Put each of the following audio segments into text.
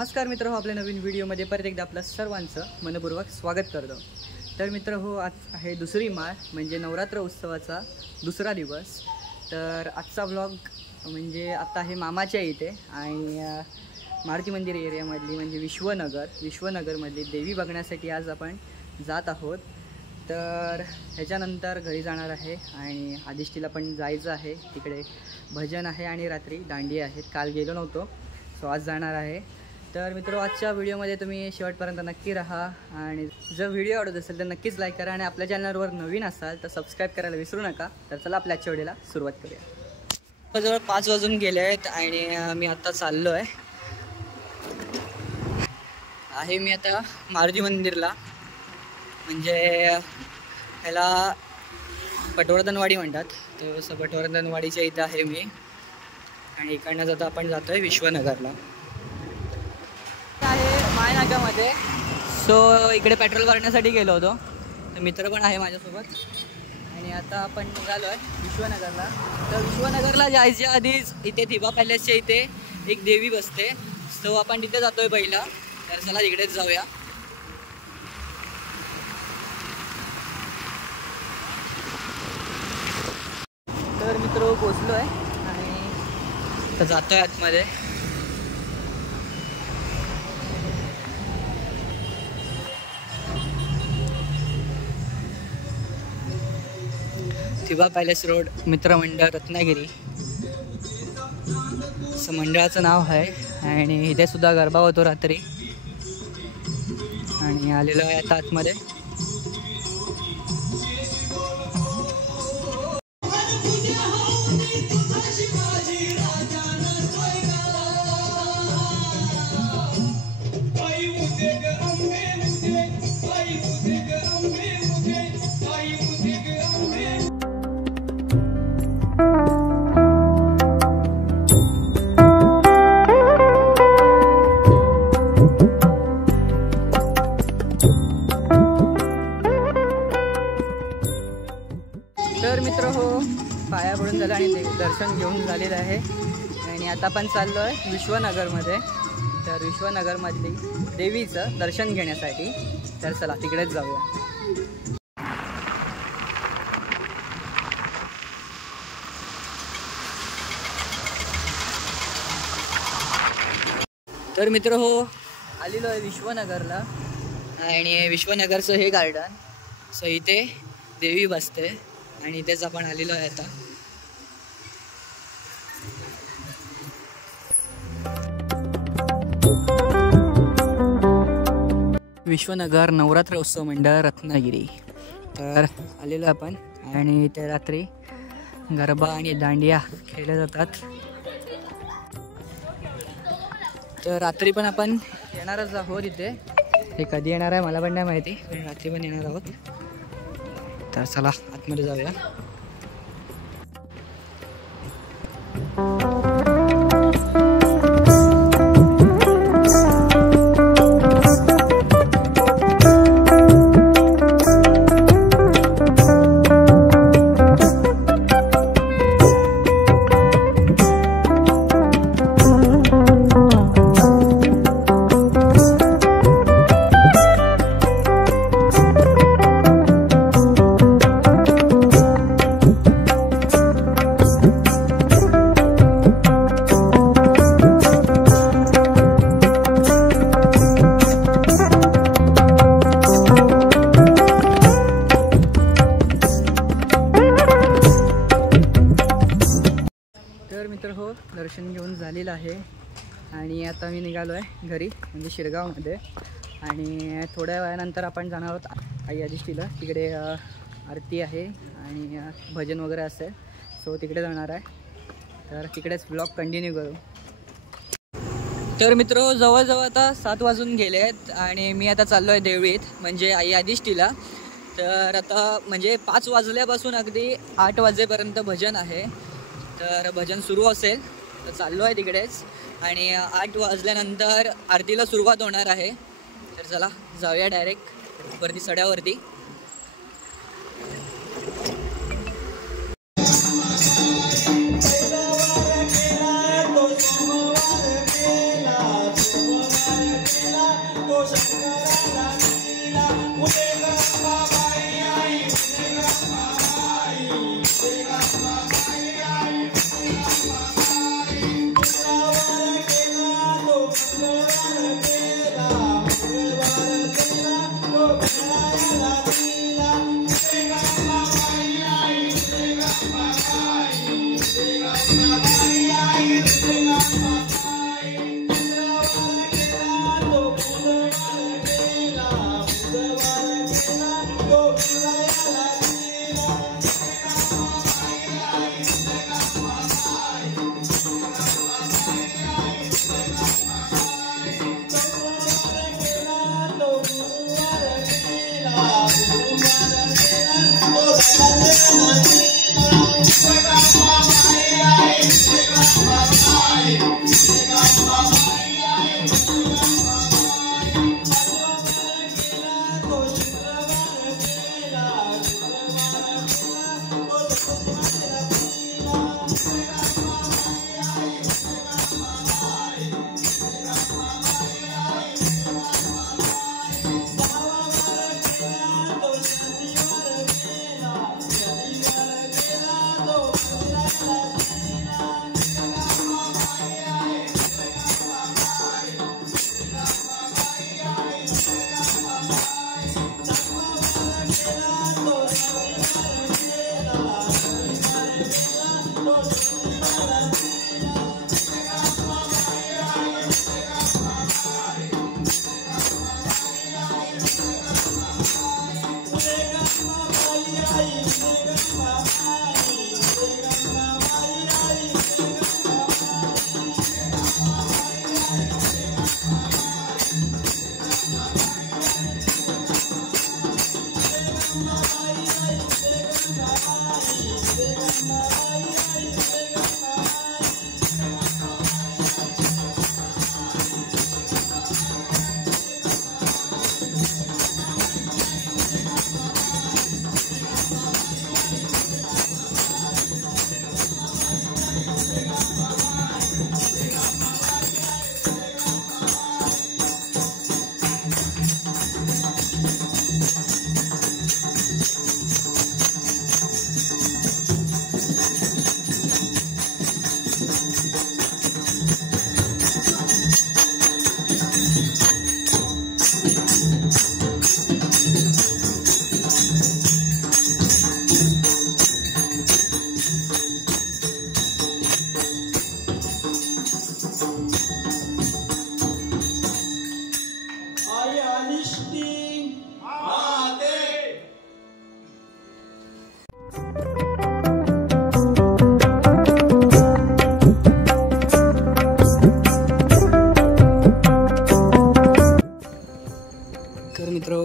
नमस्कार मित्र हो, आपल्या नवीन व्हिडिओमध्ये परत एकदा आपलं सर्वांचं मनपूर्वक स्वागत करतो। तर मित्र हो, आज आहे दुसरी माळ म्हणजे नवरात्र उत्सवाचा दुसरा दिवस। तर आजचा व्लॉग म्हणजे आता आहे मामाच्या इथे आणि मारुती मंदिर एरियामधली म्हणजे विश्वनगरमधली देवी बघण्यासाठी आज आपण जात आहोत। तर ह्याच्यानंतर घरी जाणार आहे आणि आदिष्टीला पण जायचं आहे, तिकडे भजन आहे आणि रात्री दांडी आहेत। काल गेलो नव्हतो सो आज जाणार आहे। तर मित्र आजच्या व्हिडिओमध्ये तुम्ही शेवटपर्यंत नक्की राहा आणि जर व्हिडिओ आवडत असेल तर नक्कीच लाईक करा आणि आपल्या चॅनलवर नवीन असाल तर सबस्क्राईब करायला विसरू नका। तर चला आपल्या आजच्या व्हिडिओला सुरुवात करूया। जवळ 5 वाजून गेले आहेत आणि मी आता चाललो आहे मी आता मारुती मंदिरला, म्हणजे ह्याला पटवर्धनवाडी म्हणतात। तर पटवर्धनवाडीच्या इथं आहे मी आणि इकडनं जाता आपण जातोय विश्वनगरला आहे मायनागामध्ये। सो इकडे पेट्रोल भरण्यासाठी गेलो होतो, तर मित्र पण आहे माझ्यासोबत आणि आता आपण निघालो आहे विश्वनगरला। तर विश्वनगरला जायच्या आधीच इथे थिबा पॅलेसच्या इथे एक देवी बसते, सो आपण तिथे जातोय पहिला। तर चला तिकडेच जाऊया। तर मित्र पोचलो आहे आणि आता जातोय आतमध्ये। थिबा पॅलेस रोड मित्रमंडळ रत्नागिरी असं मंडळाचं नाव आहे आणि इथे सुद्धा गरबा होतो रात्री आणि आलेलो आहे आता आतमध्ये। तर मित्र हो, पाया पडून झालं आणि दर्शन घेऊन झालेलं आहे आणि आता आपण चाललो आहे विश्वनगरमध्ये। तर विश्वनगरमधली देवीचं दर्शन घेण्यासाठी, तर चला तिकडेच जाऊया। तर मित्र हो, आलेलो आहे विश्वनगरला आणि विश्वनगरचं हे गार्डन, सो इथे देवी बसते आणि इथेच आपण आलेलो आहे आता। विश्वनगर नवरात्र उत्सव मंडळ रत्नागिरी, तर आलेलो आपण आणि इथे रात्री गरबा आणि दांडिया खेळल्या जातात। तर रात्री पण आपण येणारच आहोत इथे, हे कधी येणार आहे मला पण नाही माहिती, पण रात्री पण येणार आहोत। तर चला आतमध्ये जाऊया। तर मित्र हो, दर्शन घेऊन झालेलं आहे आणि आता मी निघालो आहे घरी म्हणजे शिरगावमध्ये आणि थोड्या वेळानंतर आपण जाणार आहोत आई आदिष्टीला। तिकडे आरती आहे आणि भजन वगैरे असेल, सो तिकडे जाणार आहे। तर तिकडेच ब्लॉग कंटिन्यू करू। तर मित्र जवळजवळ आता 7 वाजून गेले आहेत आणि मी आता चाललो आहे देवळीत म्हणजे आई आदिष्टीला। तर आता म्हणजे 5 वाजल्यापासून अगदी 8 वाजेपर्यंत भजन आहे, तर भजन सुरू असेल तर चाललो आहे तिकडेच आणि 8 वाजल्यानंतर आरतीला सुरुवात होणार आहे। तर चला जाऊया डायरेक्ट वरती सड्यावरती।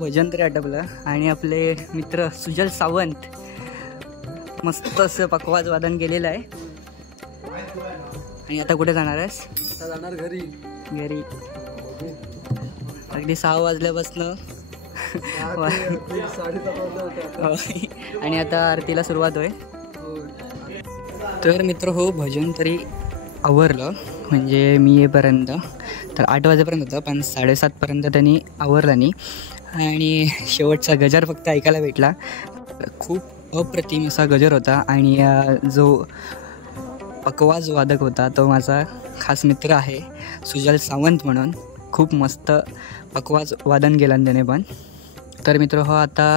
भजन तरी आटपलं आणि आपले मित्र सुजल सावंत मस्त असं पकवाज वादन केलेलं आहे. आणि आता कुठे जाणार आहेस? जाणार घरी. घरी अगदी 6 वाजल्यापासनं आणि आता आरतीला सुरुवात होय. तर मित्र हो भजन तरी आवरलं, म्हणजे मी येईपर्यंत तर 8 वाजेपर्यंत होतं, पण 7:30पर्यंत त्यांनी आवरलं नाही. आणि शेवटचा गजर फक्त ऐकायला भेटला. खूप अप्रतिम असा गजर होता. आणि जो पकवाज वादक होता तो माझा खास मित्र आहे सुजल सावंत म्हणून. खूप मस्त पकवाज वादन केलं त्याने पण. तर मित्र हो आता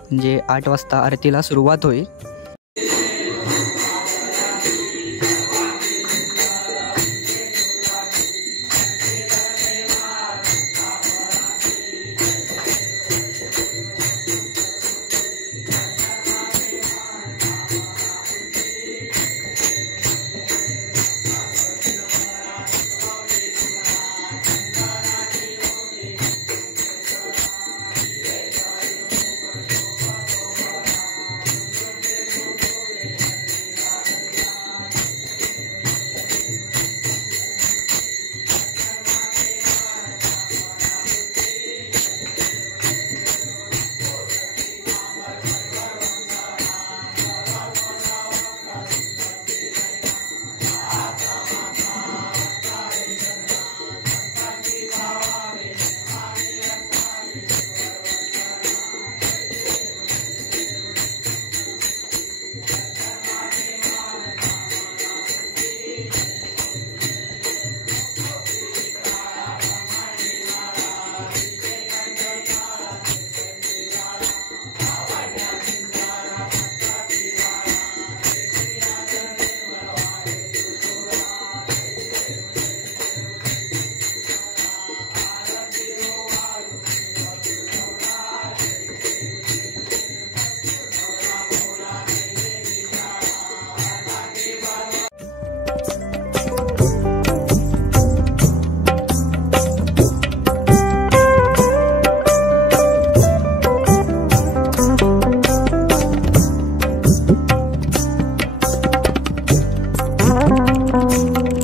म्हणजे 8 वाजता आरतीला सुरुवात होईल. आहे.